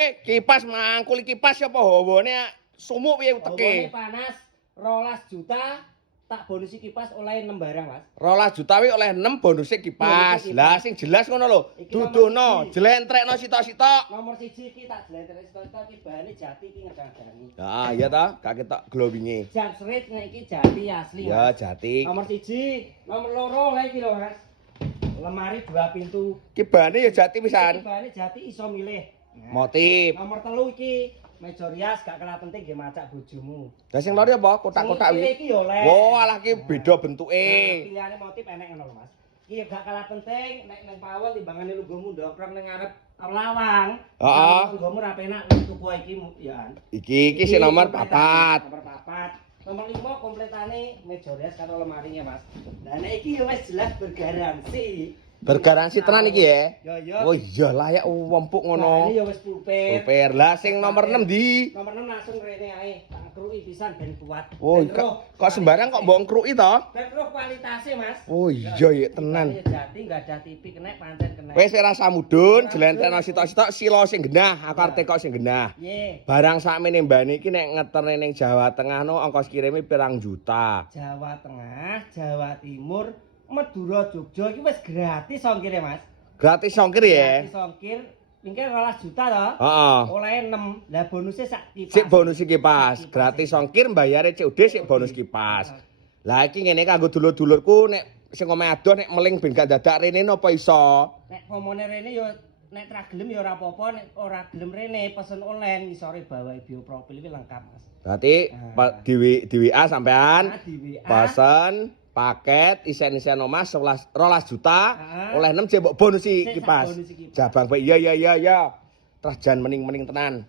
Kipas mangkul kipas apa hawane sumuk piye Hawane teke. panas 12 juta tak bonusi kipas oleh 6 barang, Mas. 12 juta wi oleh 6 bonusnya kipas. Lah sing jelas ngono lho. Iki Dudono, nomor jlentrekno sitok-sitok. Nomor 1 iki tak jlentrek stok iki bahane jati iki ngedang-dangi. Nah, iya ta, gak ketok glowinge. Jan srit nek iki jati asli. Ya, Mas. jati. Nomor 1, nomor 2 lha iki lho, Mas. Lemari 2 pintu. Ki bane ya jati pisan. Iki bahane jati iso milih. Motif. Nomor 3 iki meja rias gak kalah penting nggih macak bojomu. Lah sing lori apa? Kotak-kotak Sing wi. iki yo oleh. Wo, alah ki beda bentuke. Pilihane motif enek ngono lho, Mas. Iki gak kalah penting nek nang pawon timbangane lungguhmu ndongkrong ning ngarep lawang. Heeh. Lungguhmu ra penak tuku iki ya. Iki sing nomor 4. Nomor 4. Nomor 5 kompletane meja rias karo lemarinya, Mas. Lah nek iki ya wis jelas bergaransi. Bergaransi tenan iki ya. Ya. Oh iya layak empuk ngono. Ini ya wis pulpen. Pulper. Lah sing nomor 6 di. Nomor 6 langsung rene ae. Tak kruki pisan ben kuat. Oh, Ben roh kok sembarang kok mbok ngruki to? Ben roh kualitasnya, Mas. Oh iya ya tenan. Iki jati enggak ada tipi kena pancen kena. Wis ora samudun, jlentrekno sitok-sitok silo sing genah, aku arep teko sing genah. Nggih. Barang sakmene mbane iki nek ngeterne ning Jawa Tengah no ongkos kirime pirang juta. Jawa Tengah, Jawa Timur, Madura, Jogja iki wis gratis ongkire, Mas. Gratis ongkir ya. Gratis ongkir. Mungkin 12 juta toh. Heeh. Oleh 6. Lah bonusnya sak kipas. Sik bonus kipas, gratis ongkir bayare COD sik bonus kipas. Lah iki ngene kanggo dulur-dulurku nek sing omahe adoh nek meling ben gak dadak rene napa iso? Nek pomone rene yo nek ra gelem ya ora apa-apa, nek ora gelem rene pesen online ngisore bawahi bioprofil iki lengkap, Mas. Berarti di WA sampean Di WA. pesen paket isen-isen omah 12 juta oleh 6 cek mbok bonusi Sik, kipas. sak bonusi kipas. Jabang bae iya. Terus jan mening-mening tenan.